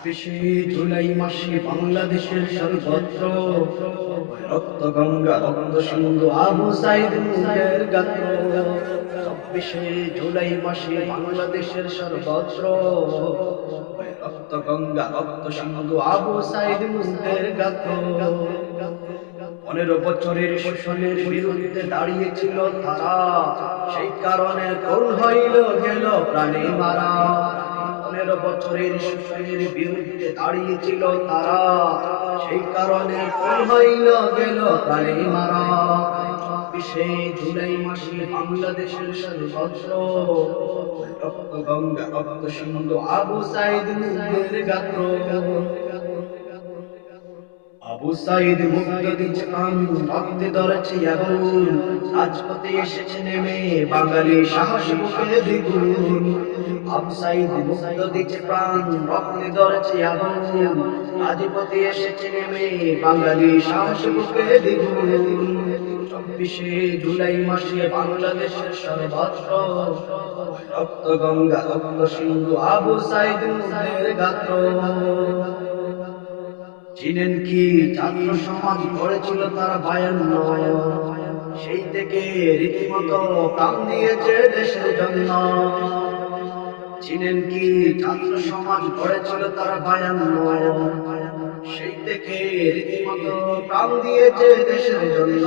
চব্বিশে জুলাই মাসে বাংলাদেশের সর্বত্র। রক্ত গঙ্গা রক্ত সিন্ধু, আবু সাইদ মুদের গাত্র। চব্বিশে জুলাই মাসে বাংলাদেশের সর্বত্র। রক্ত গঙ্গা রক্ত সিন্ধু, আবু সাইদ মুদের গাত্র। পনেরো বছরের শোষণের বিরুদ্ধে দাঁড়িয়েছিল তারা। সেই কারণে কোন হইল, গেল প্রাণী মারা। পনেরো বছরের শোষণের বিরুদ্ধে দাঁড়িয়েছিল তারা। সেই কারণে হইল, গেল তাই মারা। সেই জুলাই মাসে বাংলাদেশের সর্বত্র রক্ত গঙ্গা রক্ত সিন্ধু আবু সাইদ গাত্র। আবু সাইদ মুক্ত প্রাণ রক্তে ধরেছে আগুন। রাজপথে এসেছে নেমে বাঙালি সাহস বুকে দ্বিগুণ। আবু সাইদ মুক্ত প্রাণ রক্তে ধরেছে আগুন। রাজপথে এসেছে নেমে বাঙালি সাহস বুকে দ্বিগুণ। চব্বিশে জুলাই মাসে বাংলাদেশের সর্বত্র রক্ত গঙ্গা রক্ত সিন্ধু আবু সাইদ গাত্র। চিনেন কি ছাত্র সমাজ গড়েছিল তারা বায়ান্ন সেই থেকে রীতিমতো কাম দিয়েছে দেশের জন্য। চিনেন কি ছাত্র সমাজ গড়েছিল তারা বায়ান্ন সেই থেকে রীতিমতো প্রাণ দিয়েছে দেশের জন্য।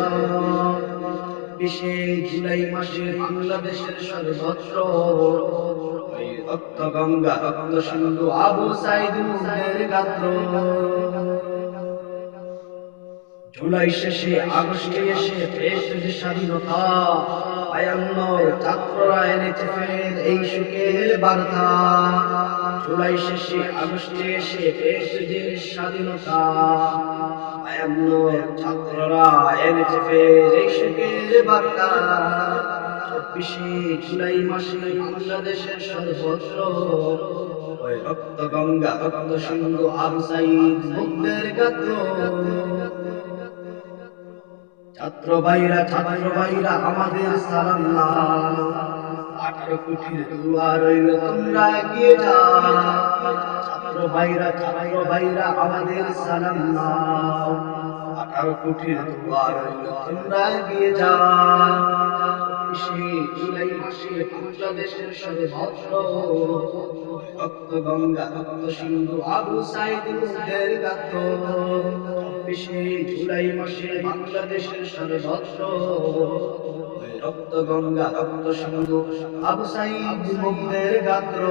বিশে জুলাই মাসে বাংলাদেশের সর্বত্র রক্ত গঙ্গা রক্ত সিন্ধু আবু সাইদ গাত্র জুলাই শেষে, আগস্টে এসে যে স্বাধীনতা বার্তা। স্বাধীনতা এই বার্তা। চব্বিশে জুলাই মাসে বাংলাদেশের সর্বত্র রক্ত গঙ্গা, রক্ত সিন্ধু, আবু সাইদ মুগ্ধের গাত্র। ছাত্র ভাইরা ছাত্র ভাইরা আমাদের সালাম আঠারো কোটির দুয়া রইল তোমরা এগিয়ে যাও। ছাত্র ভাইরা ছাত্র ভাইরা আমাদের সালাম না আঠারো কোটির দুয়া রইল তোমরা এগিয়ে যাও। মাসে সবে ভদ্র রক্ত গঙ্গা রক্ত সিন্ধু আবু সাইদ মুদের গাত্র। চব্বিশে জুলাই মাসে বাংলাদেশের সর্বত্র রক্ত গঙ্গা রক্ত সিন্ধু আবু সাইদ মুদের গাত্র।